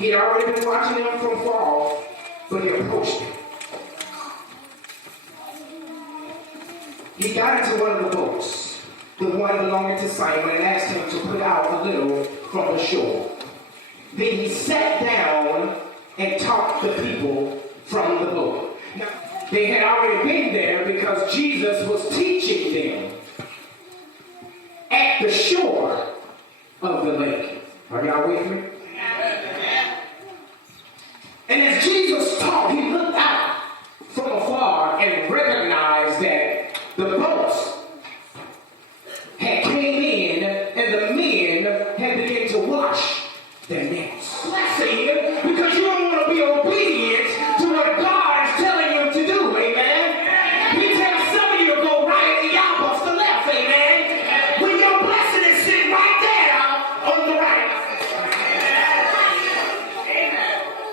He had already been watching them from far off, but he approached them. He got into one of the boats, the one belonging to Simon, and asked him to put out a little from the shore. Then he sat down and taught the people from the boat. Now, they had already been there because Jesus was teaching them at the shore of the lake. Are y'all with me? And as Jesus taught, he looked out from afar and recognized that the boats had came in and the men had begun to wash their nets. Because you don't want to be obedient to what God is telling you to do, amen? He tells some of you to go right and y'all bust the left, amen? When your blessing is sitting right there on the right.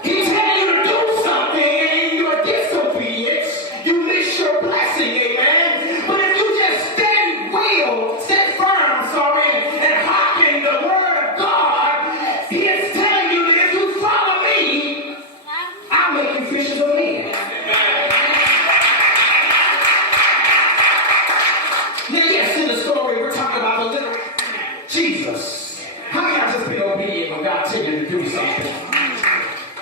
He tells you to do something and in your disobedience, you miss your blessing, amen? But if you just stand firm, and hearken the word of God, he is telling you that if you follow me, I'll make you fishers of men. Now, yes, in the story, we're talking about the little Jesus. How many of y'all just been obedient when God tells you to do something?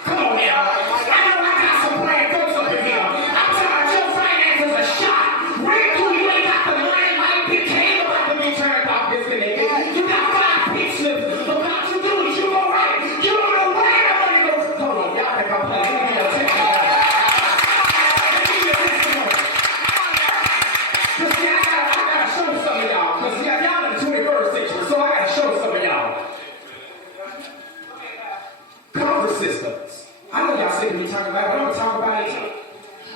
Come on now. I know I got some brand folks up in here. I'm talking about your finances are shot. Right through, you ain't got the money, might be came about to be turned off this minute. You got 5 pictures of what you do. You go right. You don't know where the money goes. Hold on, y'all think I'm playing. Let me give you a testimony. Because see, I gotta show some of y'all. Because see, y'all in the 21st century, so I gotta show some of y'all. Comfort systems. I know y'all sick of me talking about it, but I'm gonna talk about it too.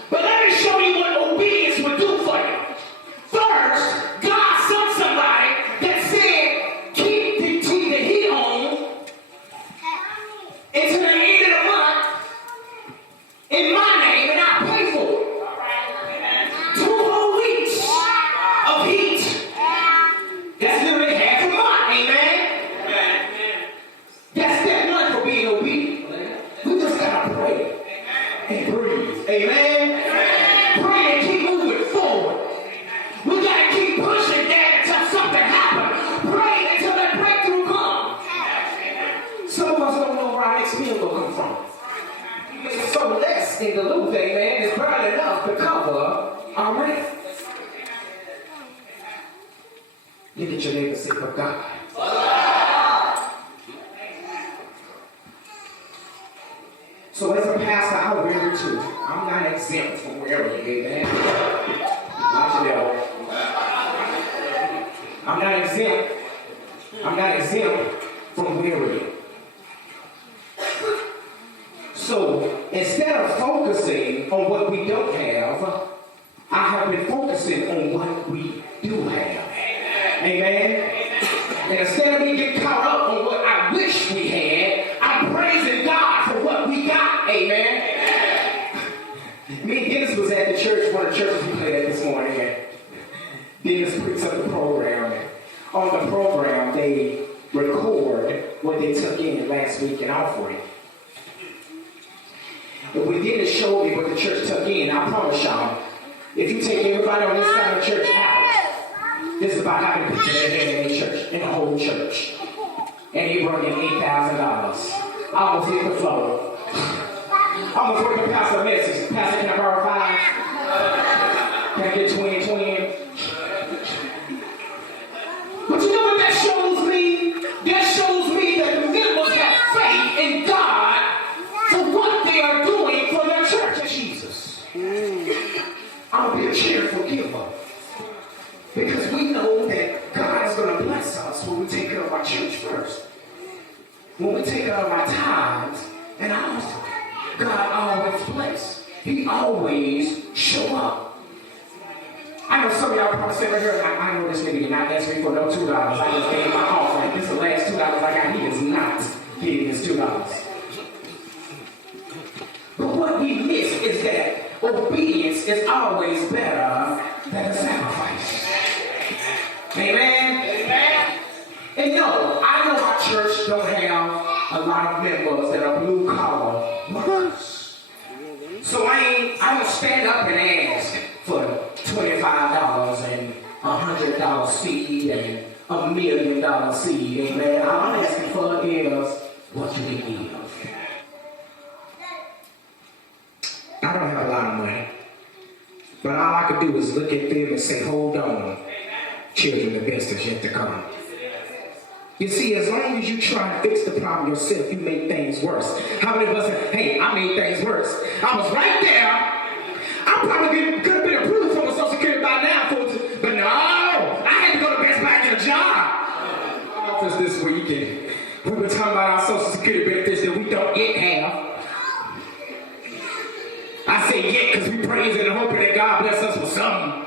But let me show you what obedience would do for you. First, God sent somebody that said, keep the heat on until the end of the month in my name, and I'll pay for it. 2 whole weeks of heat. That's literally half a month, amen? That's that much for being obedient. We just gotta pray and breathe, amen? Pray and keep moving forward. We gotta keep pushing that until something happens. Pray until that breakthrough comes. Some of us don't know where our next meal will come from. It's so less in the loop, amen. It's barely enough to cover our rent. Look at your neighbor and say, for God. So as a pastor, I weary too. I'm not exempt from wearing, amen. Watch it out. I'm not exempt from wearying. So instead of focusing on what we don't have, I have been focusing on what we do have. Amen. And instead of me getting caught up on what I wish we had, I'm praising God for what we got. Amen. Me and Dennis was at the church, one of the churches we played at this morning, and Dennis puts up the program. And on the program, they record what they took in last week in offering. And when Dennis showed me what the church took in, I promise y'all, if you take everybody on this side of the church out, this is about how many people they had in the church, in the whole church. And he brought in $8,000. I almost hit the floor. I almost heard the pastor message. Pastor, can I borrow 5? Can I get 20? But you know what that shows me? That shows me that the members have faith in God for what they are doing for their church. Jesus. I'll be a cheerful giver. Because we know that God is going to bless us when we take care of our church first. When we take care of our tithes and our offering, God always bless. He always show up. I know some of y'all probably say right here, I know this nigga did not ask me for no $2. I just gave my offering. This is the last $2 I got. He is not giving us $2. But what we miss is that obedience is always better than a sacrifice. Amen? Amen. And no, I know our church don't have a lot of members that are blue collar workers. So I don't stand up and ask for $25 and $100 seed and $1 million seed. Amen. All I'm asking for is what you give. I don't have a lot of money, but all I can do is look at them and say, hold on, children, the best is yet to come. You see, as long as you try to fix the problem yourself, you make things worse. How many of us say, hey, I made things worse? I was right there. I probably could have been approved for my Social Security by now, but no, I had to go to Best Buy and get a job. Office this weekend, we were talking about our Social Security benefits that we don't yet have. I say yet because we praise and hoping that God bless us with something.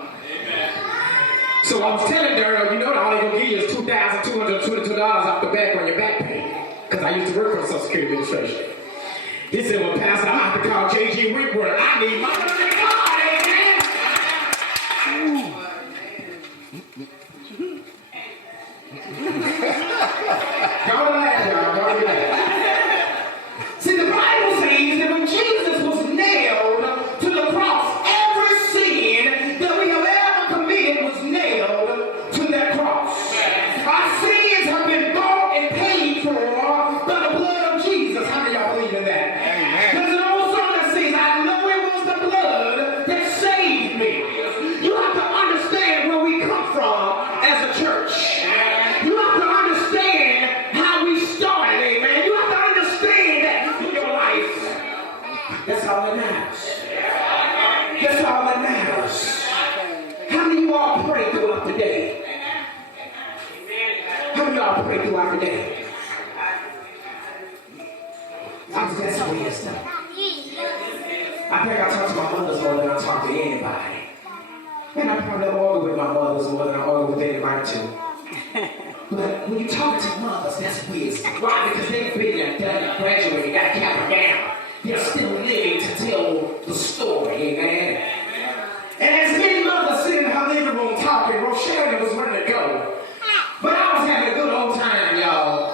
So I was telling Daryl, you know, all they're going to give you is $2,222 off the back on your back pay. Because I used to work for the Social Security Administration. He said, well, Pastor, I have to call J.G. Whitworth. I need my money to God, amen? Don't laugh, y'all. Don't laugh. See, the Bible says that when Jesus was nailed to the cross, every sin that we have ever committed was nailed to that cross. Our sins have been bought and paid for by the blood of Jesus. How many of y'all believe in that? There's an old song that says, I know it was the blood that saved me. You have to understand where we come from as a church. You have to understand how we started, amen. You have to understand that in your life. That's all that matters. That's all that matters. How many of you all pray throughout the day? How many of y'all pray throughout the day? That's wisdom. I think I talk to my mothers more than I talk to anybody. And I probably argue with my mothers more than I argue with anybody too. But when you talk to mothers, that's wisdom. Why? Because they've been there, done it, graduated, got a cap down. They're still living to tell the story, amen? And as many mothers sitting in her living room talking, Rochelle was ready to go. But I was having a good old time, y'all.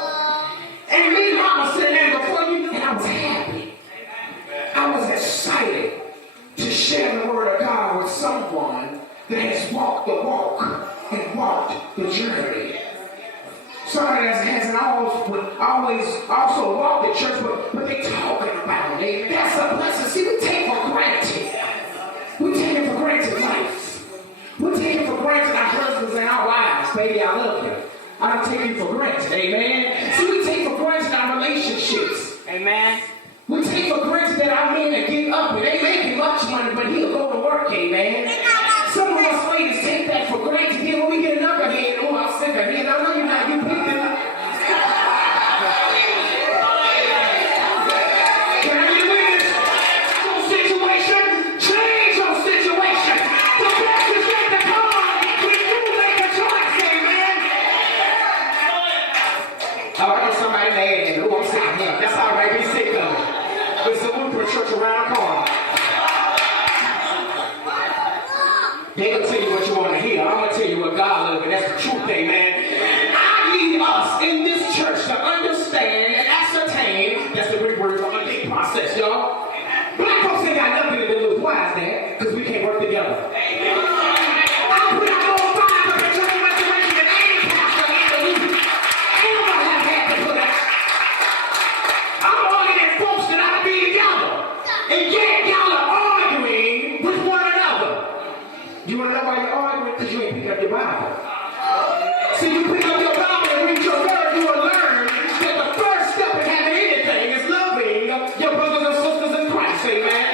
And me and Mama sitting there before you, and I was happy. I was excited to share the word of God with someone that has walked the walk and walked the journey. Somebody that hasn't always also walked the church, but they talking about it. That's a blessing. See, we take for granted. We take it for granted life. We take it for granted our husbands and our wives. Baby, I love you. I don't take it for granted, amen? See, we take for granted our relationships. Amen. We take for granted that our men that get up and they making much money, but he'll go to work, amen? Some of us ladies take that for granted. Then when we get a knucklehead, oh, I'm sick of him. I know you're not. You picked it up. Can I get a witness? Your situation, change your situation. The best is yet to come when you make a choice, amen? Oh, I got somebody mad at me. Oh, I'm sick of him. That's all right. Be sick of it. There's a Twinports church around the corner. They gonna tell you what you want to hear. I'm gonna tell you what God loves, and that's the truth, amen. I need us in this church to understand and ascertain. That's the Greek word for a big process, y'all. Black folks ain't got nothing to do with why is that? Because we can't work together. I put out more fire for the church restoration than any pastor in the week ever have had to put out. I'm arguing at folks that ought to be together, and yet y'all are arguing with one another. You want to know why you're arguing? Because you ain't picking up your Bible. See, you pick up your Bible and read your word, you will learn that the first step in having anything is loving your brothers and sisters in Christ, amen?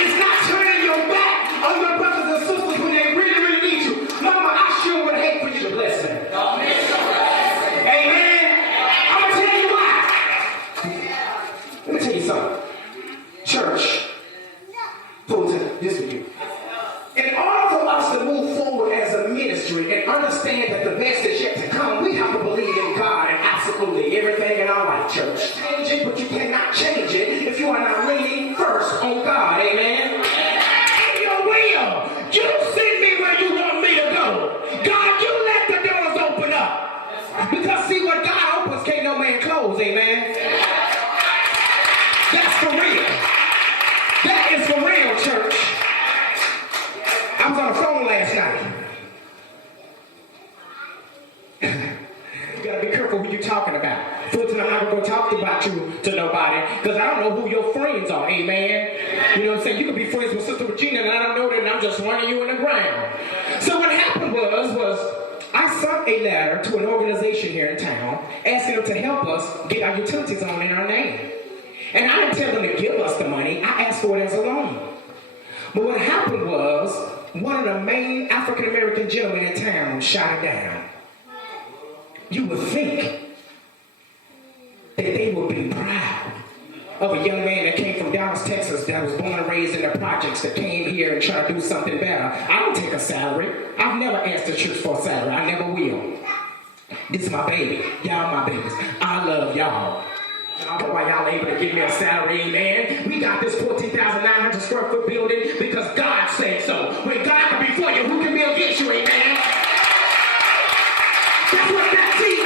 It's not turning your back on your brothers and sisters when they really, really need you. Mama, I sure would hate for you to bless them. Amen? I'm going to tell you why. Let me tell you something. Church, this is you. In order for us to move forward as a ministry and understand that the best is yet to come, we have to believe in God and absolutely everything in our life, church. Change it, but you cannot change it if you are not leaning first on God, amen? In your will, you send me where you want me to go. God, you let the doors open up. Because see, what God opens, can't no man close. goes, amen. That's for real. That is for real, church. I was on the phone last night. You gotta be careful who you're talking about. First, I'm not gonna talk about you to nobody, because I don't know who your friends are, amen. You know what I'm saying? You could be friends with Sister Regina, and I don't know that, and I'm just running you in the ground. So what happened was I sent a letter to an organization here in town, asking them to help us get our utilities on in our name. And I didn't tell them to give us the money, I asked for it as a loan. But what happened was, one of the main African-American gentlemen in town shot it down. You would think that they would be proud of a young man that came from Dallas, Texas, that was born and raised in the projects, that came here and tried to do something better. I don't take a salary. I've never asked the church for a salary. I never will. This is my baby. Y'all my babies. I love y'all. I don't know why y'all able to give me a salary, amen. We got this 14,900 square foot building because God said so. When God can be for you, who can be against you, amen? That's what that, see,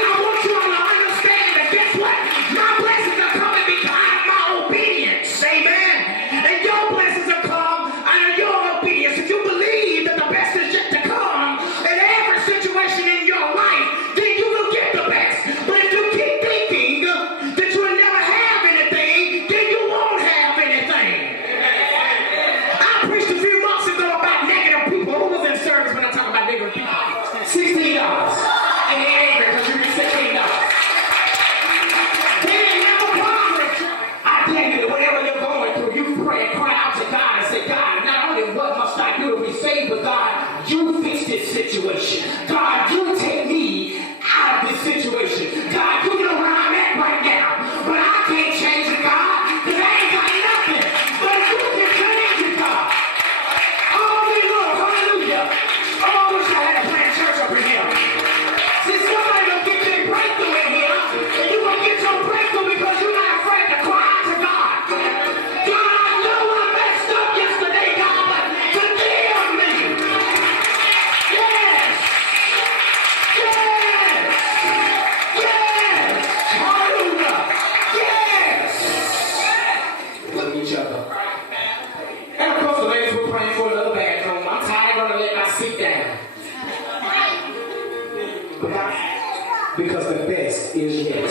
I want you all to understand that guess what? My blessings are coming because of my obedience, amen? And your blessings are come out of your obedience. If you believe that the best is yet to come in every situation in your life, then you will get the best. But if you keep thinking that you will never have anything, then you won't have anything. I preached a few months ago about negative people. Who was in service when I talk about negative people? $16. And they angry because you be $16. They ain't never progress. I tell you that whatever you're going through, you pray and cry out to God and say, God, not only what must I do to be saved, but God, you fix this situation. God, you take me out of this situation. God, you know where I'm at right now. But I can't change it, God, because I ain't got nothing. But you can change it, God. Oh, we Lord, hallelujah. Oh, I wish I had a planned church up in here. See, somebody gonna get their breakthrough in here, and you gonna get your breakthrough because you're not afraid to cry out to God. God, I know I messed up yesterday, God, but forgive me. Yes. Yes. Yes. Hallelujah. Yes. Look at each other. And of course, the ladies were praying for another bathroom. I'm tired of gonna let my seat down. Because the best is yet